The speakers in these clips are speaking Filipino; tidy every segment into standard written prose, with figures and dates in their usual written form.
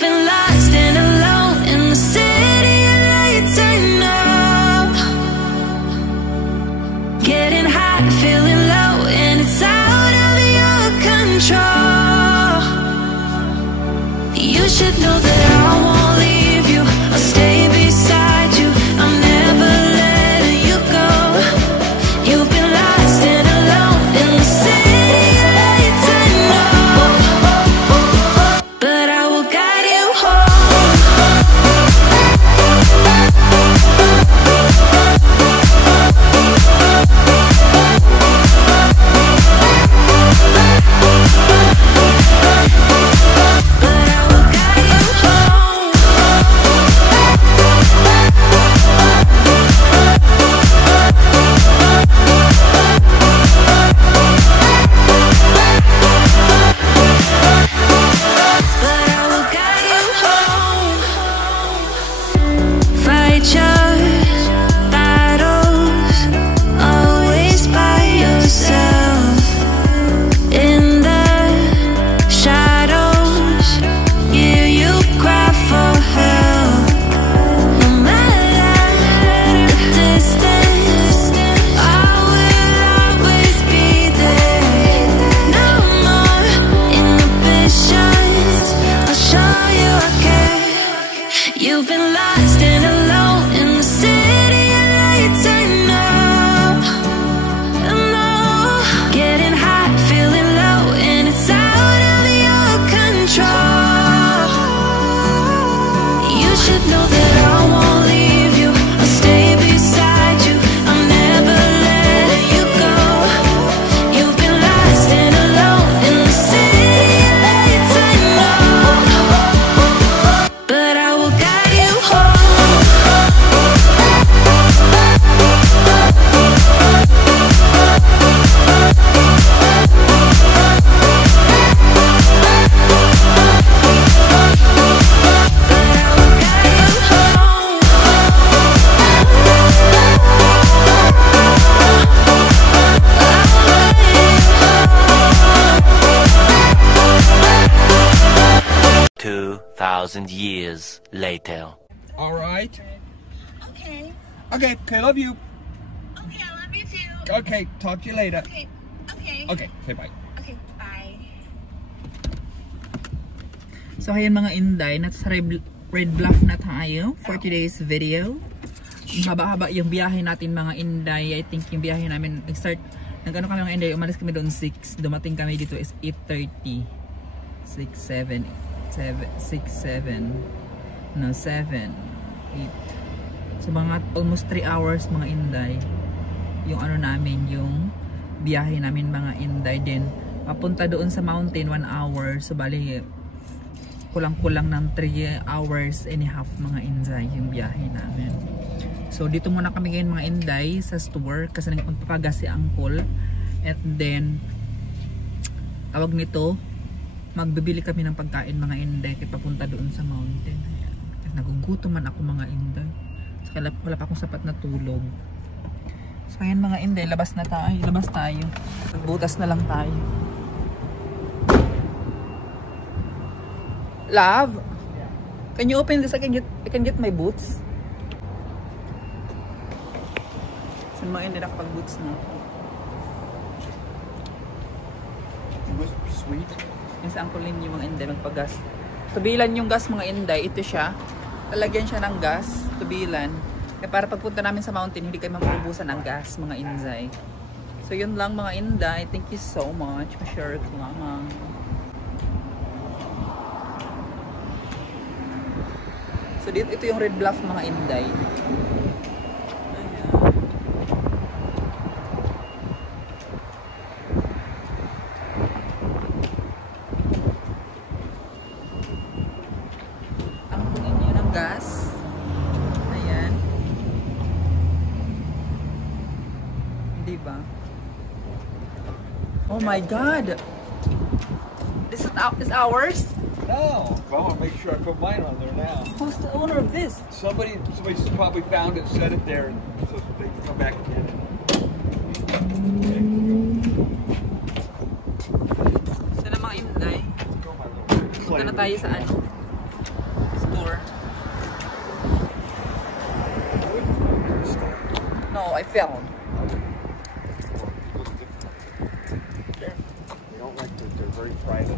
been lost and alone in the city of lights. I know, getting high, feeling low, and it's out of your control. You should know that I won't leave you. I'll stay beside you. I'm never letting you go. You've been lost and alone in the city of lights. I know, but I will guide you home. You've been lost and alone in the city of lights. I know, I know. Getting high, feeling low, and it's out of your control. You should know that I won't leave you. I'll stay beside you. I'm never letting you go. You've been lost and alone in the city of lights. I know, but I will guide you home. 2,000 years later. All right. Okay. Okay. Okay. Love you. Okay, I love you too. Okay. Talk to you later. Okay. Okay. Okay. Okay. Bye. Okay, bye. So ayan mga Inday, nasa Red Bluff na tayo for today's video. Haba-haba yung biyahe natin mga Inday. I think yung biyahe namin nag-start, nag-ano kami mga Inday, umalis kami doon 6, dumating kami dito is 8:30. 7, 8. So mga almost 3 hours mga Inday. Yung ano namin, yung biyahe namin mga Inday. Then papunta doon sa mountain 1 hour. So bali kulang-kulang ng 3 hours and a half mga Inday yung biyahe namin. So dito muna kami ngayon mga Inday sa store kasi magpapagas si Uncle. And then tawag nito, magbibili kami ng pagkain mga Inday kaya papunta doon sa mountain. Nagugutom man ako mga Inday. So wala pa akong sapat na tulog. So ayan mga Inday, labas na tayo. Labas tayo. Magbutas na lang tayo. Love, can you open this? I can get my boots. So mga Inday, nakapag-boots na. Sweet. Yung sa Uncle Lin yung mga Inday magpagas. Tubilan yung gas mga Inday. Ito siya. Lalagyan siya ng gas. Tubilan. Kaya para pagpunta namin sa mountain, hindi kayo mapubusan ng gas mga Inday. So yun lang mga Inday. Thank you so much. Ma-share ko lamang. So dito, ito yung Red Bluff mga Inday. Gas. Ayan. Diba? Oh my God! This is ours? No. Well, I'll make sure I put mine on there now. Who's the owner of this? Somebody probably found it, set it there, so they can come back and get it. Sana mga Inday. Punta na tayo sa ano? I found. They don't like to, they're very private.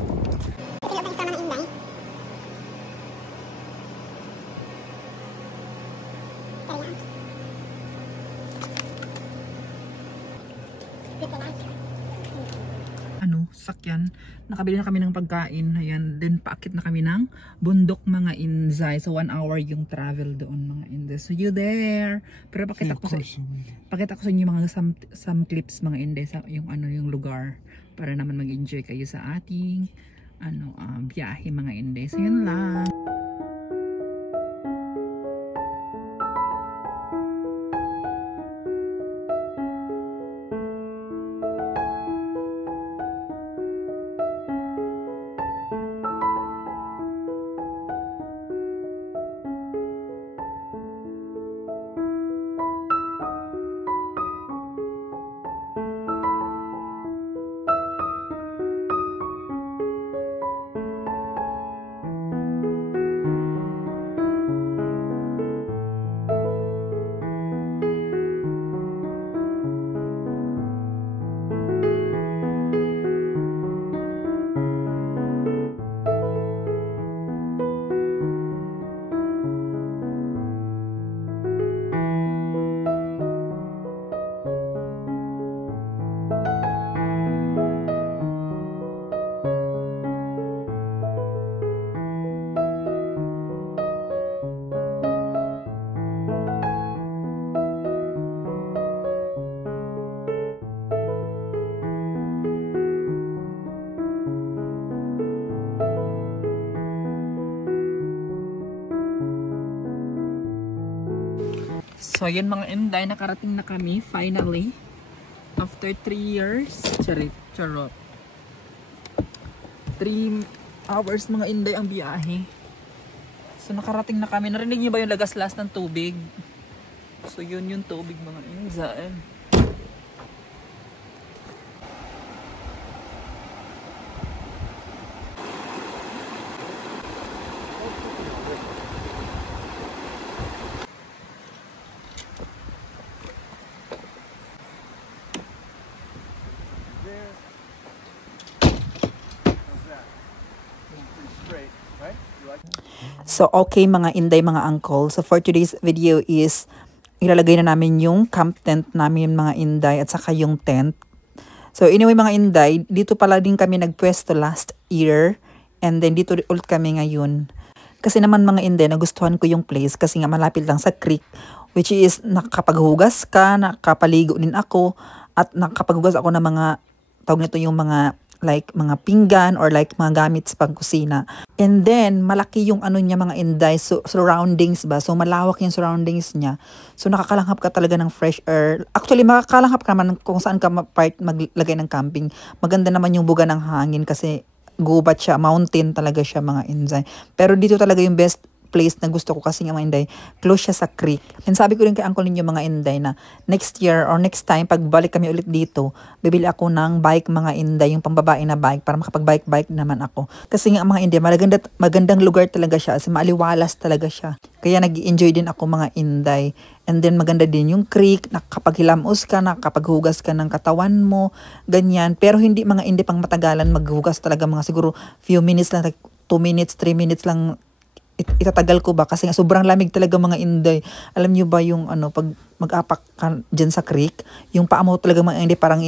Sakyan. Nakabili na kami ng pagkain. Ayan. Then paakit na kami ng bundok mga Inzay. So 1 hour yung travel doon mga Inzay. So you there. Pero pakita ko sa inyo mga some clips mga Inzay sa yung yung lugar para naman mag-enjoy kayo sa ating biyahe mga Inzay. So yun lang. So, yun mga Inday, nakarating na kami finally. After 3 years. Charot. 3 hours mga Inday ang biyahe. So, nakarating na kami. Narinig niyo ba yung lagas-las ng tubig? So, yun yung tubig mga Inday. So, okay mga Inday, mga uncle. So, for today's video is ilalagay na namin yung camp tent namin mga Inday at saka yung tent. So, anyway mga Inday, dito pala din kami nagpwesto last year and then dito ulit kami ngayon. Kasi naman mga Inday, nagustuhan ko yung place kasi nga malapit lang sa creek, which is nakakapaghugas ka, nakapaligo din ako at nakakapaghugas ako ng mga, tawag nito yung mga like mga pinggan or like mga gamit sa pagkusina. And then, malaki yung niya mga Inday, so, surroundings ba? So, malawak yung surroundings niya. So, nakakalanghap ka talaga ng fresh air. Actually, makakalanghap ka naman kung saan ka maglagay ng camping. Maganda naman yung buga ng hangin kasi gubat siya, mountain talaga siya mga Inday. Pero dito talaga yung best place na gusto ko kasi nga mga Inday, close siya sa creek. And sabi ko rin kay uncle ninyo mga Inday na next year or next time, pag balik kami ulit dito, bibili ako ng bike mga Inday, yung pambabae na bike para makapag-bike naman ako. Kasi nga mga Inday, magandang lugar talaga siya, kasi maaliwalas talaga siya. Kaya nag-enjoy din ako mga Inday. And then maganda din yung creek, nakakapaghilamos ka, nakakapaghugas ka ng katawan mo, ganyan. Pero hindi mga Inday pang matagalan maghugas talaga, mga siguro few minutes lang, like 2 minutes, 3 minutes lang itatagal ko ba kasi nga sobrang lamig talaga mga Inday. Alam niyo ba yung pag mag-apak ka dyan sa creek, yung paa mo talaga mga Inday parang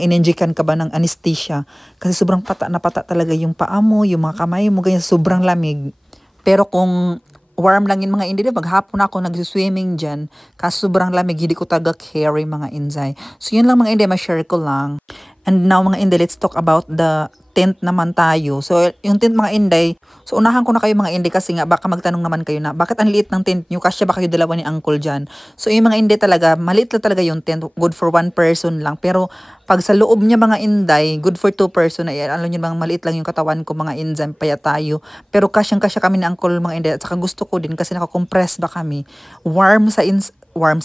inenjikan ka ba ng anesthesia kasi sobrang pata na pata talaga yung paa mo, yung mga kamay mo, ganyan, sobrang lamig. Pero kung warm lang yung mga Inday, maghapon ako nag-swimming dyan kasi sobrang lamig, hindi ko taga-carry mga Inday. So yun lang mga Inday, ma-share ko lang. And now mga Inday, let's talk about the tent naman tayo. So, yung tent mga Inday, so unahan ko na kayo mga Inday kasi nga baka magtanong naman kayo na bakit ang liit ng tent nyo? Kasya ba kayo dalawa ni uncle dyan? So, yung mga Inday talaga, maliit lang talaga yung tent. Good for 1 person lang. Pero, pag sa loob niya mga Inday, good for 2 person. Ay, alam nyo bang maliit lang yung katawan ko mga Inday, paya tayo. Pero kasyang-kasya kami ni uncle mga Inday. At saka gusto ko din kasi nakakompress ba kami. Warm sa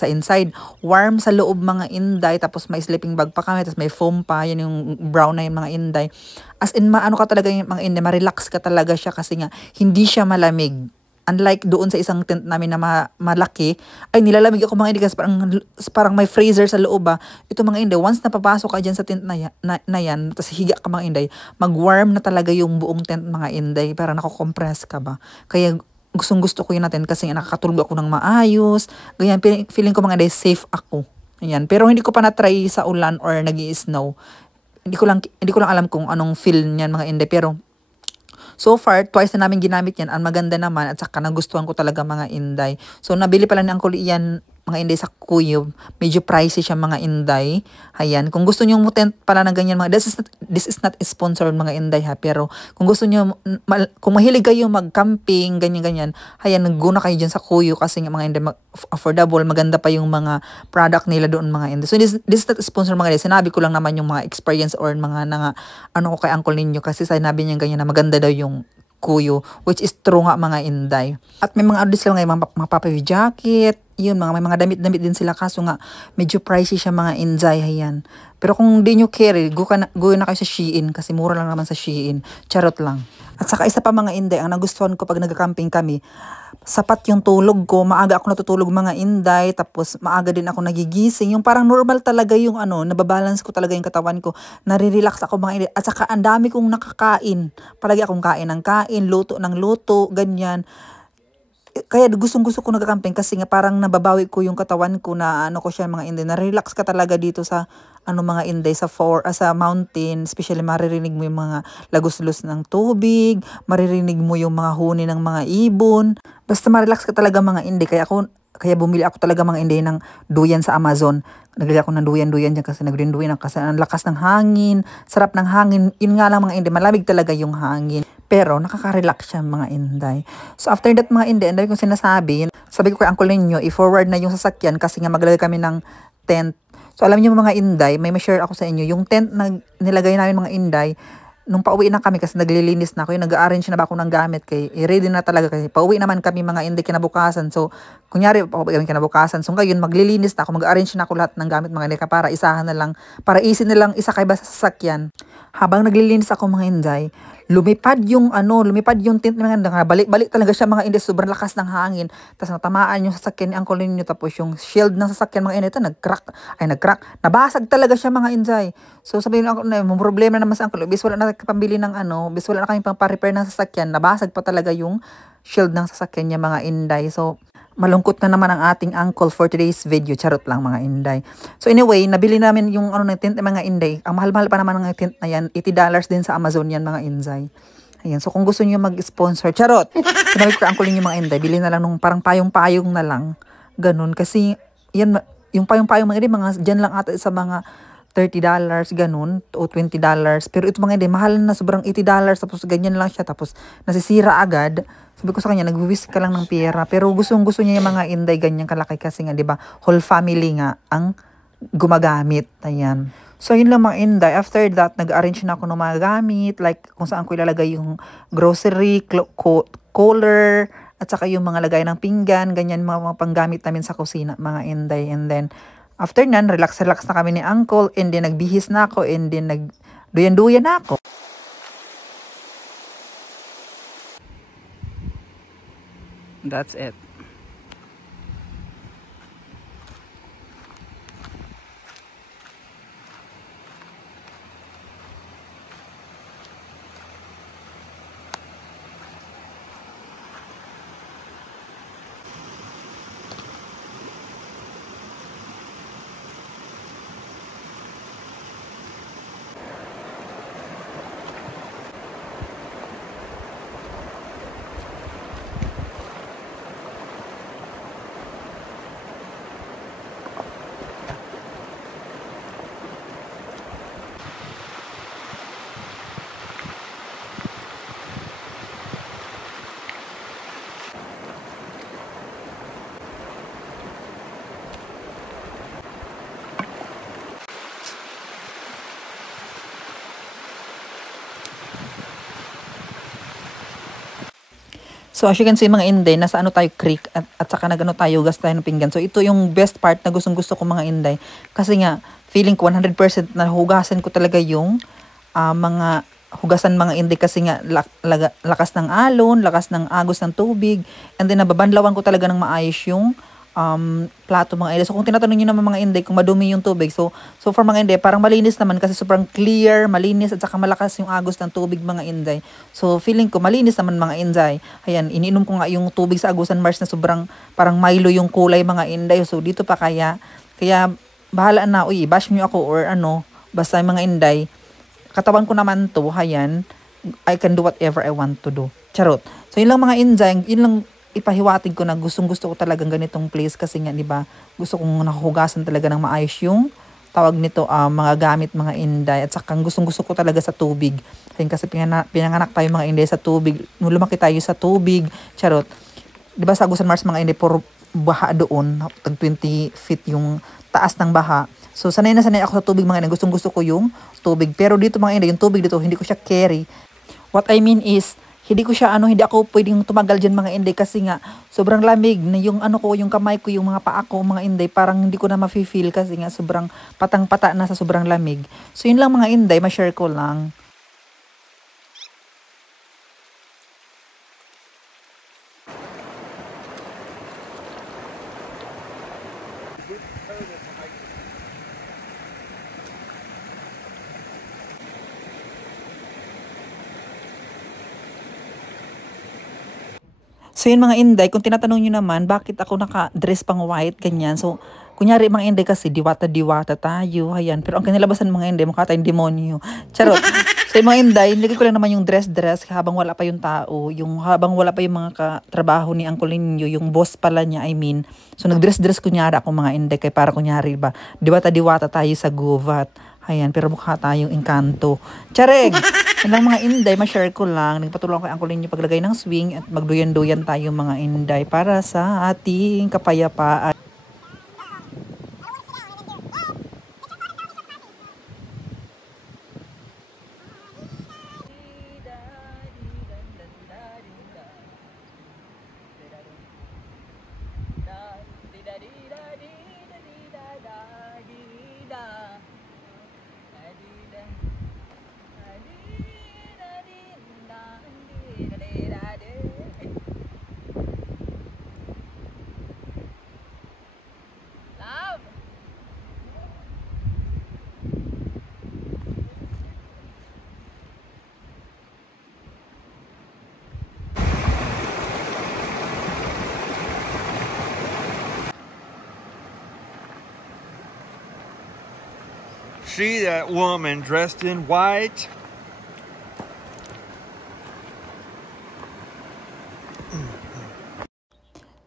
inside, warm sa loob mga Inday, tapos may sleeping bag pa kami, tapos may foam pa, yan yung brown na yung mga Inday. As in, maano ka talaga yung mga Inday, ma-relax ka talaga siya kasi nga, hindi siya malamig. unlike doon sa isang tent namin na malaki, ay nilalamig ako mga inday kasi parang may freezer sa loob ba. Ito mga inday, once napapasok ka dyan sa tent na yan, tapos higa ka mga inday, mag-warm na talaga yung buong tent mga inday, parang nako-compress ka ba. Kaya gustong-gusto ko yun natin kasi nakakatulog ako ng maayos, ganyan, feeling ko mga inday safe ako. Ayan. Pero hindi ko pa na-try sa ulan or nag-i-snow. Hindi ko lang alam kung anong feel niyan mga inday, pero so far, twice na namin ginamit yan. Ang maganda naman at saka nagustuhan ko talaga mga inday. So, nabili pala ni Uncle Ian mga inday sa Kuyo. Medyo pricey siya mga inday. Ayan. Kung gusto nyo mo tent pala ng ganyan, this is not sponsored mga inday ha. Pero kung gusto nyo, kung mahilig kayo mag-camping, ganyan-ganyan, ayan, nagguna kayo dyan sa Kuyo kasi mga inday, affordable, maganda pa yung mga product nila doon mga inday. So this is not sponsored mga inday. Sinabi ko lang naman yung mga experience or mga ano ko kay Uncle ninyo kasi sinabi niya ganyan na maganda daw yung Kuyo, which is true nga mga inday. At may mga adis lang ngayon, mga papavi jacket, yun, may mga damit-damit din sila kaso nga, medyo pricey siya mga inday, ayan. Pero kung di nyo carry, go na kayo sa Shein kasi mura lang naman sa Shein. Charot lang. At saka isa pa mga inday, ang nagustuhan ko pag nagka-camping kami, sapat yung tulog ko, maaga ako natutulog mga inday, tapos maaga din ako nagigising, yung parang normal talaga yung nababalance ko talaga yung katawan ko, nare-relax ako mga inday, at saka ang dami kong nakakain, palagi akong kain ng kain, luto ng luto, ganyan. Kaya gustong-gusto ko nagka-camping kasi nga parang nababawi ko yung katawan ko na ko siya mga inday, na-relax ka talaga dito sa mga inday sa mountain, especially maririnig mo yung mga lagos-lus ng tubig, maririnig mo yung mga huni ng mga ibon. Basta ma-relax ka talaga mga inday. Kaya bumili ako talaga mga inday ng duyan sa Amazon. Nagbili ako ng duyan dyan kasi nagduyan kasi ang lakas ng hangin, sarap ng hangin. Yun nga lang mga inday, malamig talaga yung hangin. Pero nakaka-relax siya mga inday. So after that mga inday, ang dami kong sinasabi, sabi ko kay Uncle ninyo, i-forward na yung sasakyan kasi nga maglalagay kami ng tent. So alam niyo mga inday, may share ako sa inyo, yung tent na nilagay namin mga inday, nung pauwi na kami kasi naglilinis na ako, yung nag-arrange na ba ako ng gamit kay ready na talaga kasi pauwi naman kami mga inday kinabukasan. So kunyari pauwi kami kinabukasan. So ngayon maglilinis na ako, mag-arrange na ako lahat ng gamit mga inday para isahan na lang, para easy na lang isa kay ba sa sasakyan. Habang naglilinis ako mga inday, lumipad yung tent mga inday, balik talaga siya mga inday, sobrang lakas ng hangin. Tapos natamaan yung sasakyan ni Uncle ninyo, tapos yung shield ng sasakyan mga inday, nag-crack, nabasag talaga siya mga inday. So sabihin ako na, problema naman sa Uncle, bis wala na pambili ng bis wala na kami pang pa-repair ng sasakyan, nabasag pa talaga yung shield ng sasakyan niya mga inday. So malungkot na naman ang ating uncle for today's video. Charot lang mga inday. So anyway, nabili namin yung na tent mga inday. Ang mahal-mahal pa naman ng tent na yan. $80 din sa Amazon yan mga inday. Ayan. So kung gusto niyo mag-sponsor, charot. Sinabi ko kay Uncle niyo mga inday, bili na lang nung parang payong-payong na lang. Ganun. Kasi yan, yung payong-payong mga inday, mga dyan lang ata sa mga $30 ganun o $20. Pero ito mga inday, mahal na, sobrang $80 tapos ganyan lang siya, tapos nasisira agad. Sabi ko sa kanya, nag-wish ka lang ng pera. Pero gustong-gusto niya yung mga inday ganyan kalaki kasi nga, di ba, whole family nga ang gumagamit. Ayan. So, yun lang mga inday. After that, nag-arrange na ako ng mga gamit, like kung saan ko ilalagay yung grocery, cooler, at saka yung mga lagay ng pinggan, ganyan mga panggamit namin sa kusina, mga inday. And then, after nan, relax na kami ni Uncle, and then nagbihis na ako, and then nagduyan-duyan na ako. That's it. So as you can see mga inday, nasa tayo creek at saka tayo, gas tayo ng pinggan. So ito yung best part na gustong-gusto ko mga inday. Kasi nga, feeling ko 100% na hugasan ko talaga yung mga hugasan mga Inday kasi nga lakas ng alon, lakas ng agos ng tubig, and then nababanlawan ko talaga ng maayos yung plato mga Inday. So kung tinatanong niyo naman mga Inday kung madumi yung tubig, so for mga Inday parang malinis naman kasi sobrang clear, malinis at saka malakas yung agos ng tubig mga Inday. So feeling ko malinis naman mga Inday. Ayan, iniinom ko nga yung tubig sa Agusan Mars na sobrang parang Milo yung kulay mga Inday. So dito pa kaya bahala na, uy, bash nyo ako or ano, basta mga Inday, katawan ko naman to, ayan, I can do whatever I want to do. Charot. So yun lang mga Inday, yun lang ipahiwatig ko na gusto ko talagang ganitong place kasi nga, di ba, gusto kong nahuhugasan talaga ng maayos yung tawag nito, mga gamit mga Inday, at saka gusto ko talaga sa tubig. Kasi pinanganak tayo mga Inday sa tubig, lumaki tayo sa tubig, charot. Di ba sa Agusan Mars mga Inday, puro baha doon, tag 20 feet yung taas ng baha. So sanay na sanay ako sa tubig mga Inday, gusto ko yung tubig. Pero dito mga Inday, yung tubig dito, hindi ko siya carry. What I mean is, hindi ako pwedeng tumagal dyan mga Inday kasi nga sobrang lamig na yung yung kamay ko, yung mga paa ko mga Inday, parang hindi ko na ma-feel kasi nga sobrang patang-pata na sa sobrang lamig. So yun lang mga Inday, ma-share ko lang. So yun mga Inday, kung tinatanong nyo naman, bakit ako naka-dress pang white, ganyan. So, kunyari mga Inday kasi, diwata-diwata tayo, ayan. Pero ang kanilabasan mga Inday, mukha tayong demonyo. Charot. So yung mga Inday, nilagay ko lang naman yung dress habang wala pa yung tao. Habang wala pa yung mga katrabaho ni Uncle Ninyo, yung boss pala niya, I mean. So nag-dress kunyari ako mga Inday, kaya para kunyari ba, diwata-diwata tayo sa guvat. Ayan, pero mukha tayong engkanto. Chareg! Yan lang mga Inday, ma-share ko lang. Nagpatulong ko kay Uncle Ninyo paglagay ng swing at magduyan-duyan tayo mga Inday para sa ating kapayapaan. See that woman dressed in white?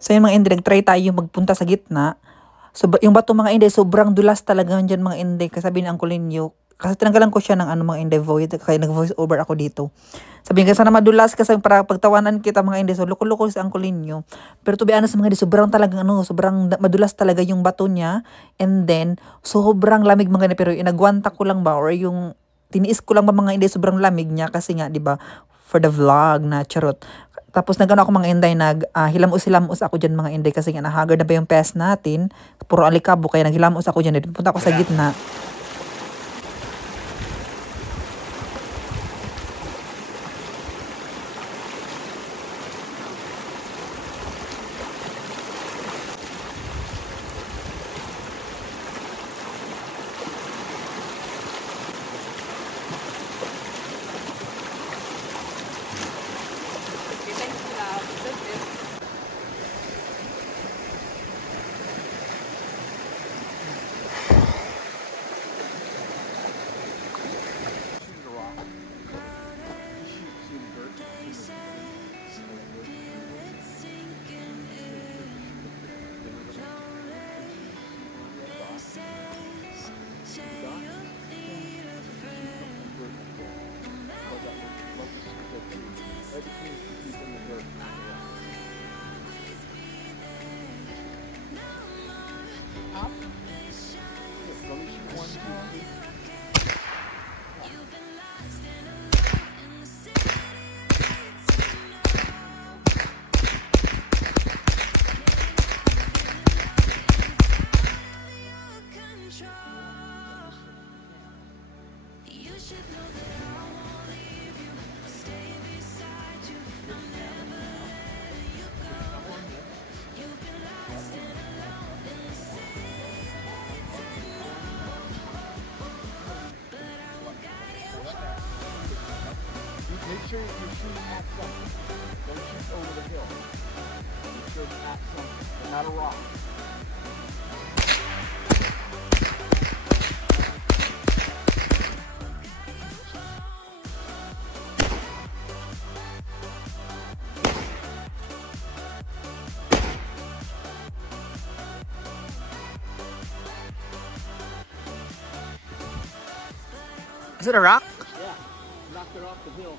So yung mga Inday, try tayo magpunta sa gitna. So yung bato mga Inday, sobrang dulas talaga dyan mga Inday. Kasi sabi ni Uncle Ninyo, kasi tinanggalan ko siya ng mga Inday void, kaya nag-voice over ako dito. Sabi nga sana madulas kasi para pagtawanan kita mga Inday. So loko-loko si Uncle Ninyo. Pero to be honest mga Inday, sobrang talagang sobrang madulas talaga yung bato niya. And then sobrang lamig mga Inday, pero inagwanta ko lang ba or yung tiniis ko lang ba mga Inday, sobrang lamig niya kasi nga 'di ba for the vlog na charot. Tapos nagano ako mga Inday, hilamos ako dyan mga Inday kasi nga nahagard na ba yung pest natin. Puro alikabo kaya naghilamos ako dyan. Punta ako sa gitna. sure you're shooting at something. Don't shoot over the hill. You're shooting at something, not a rock. Is it a rock? Yeah, knocked it off the hill.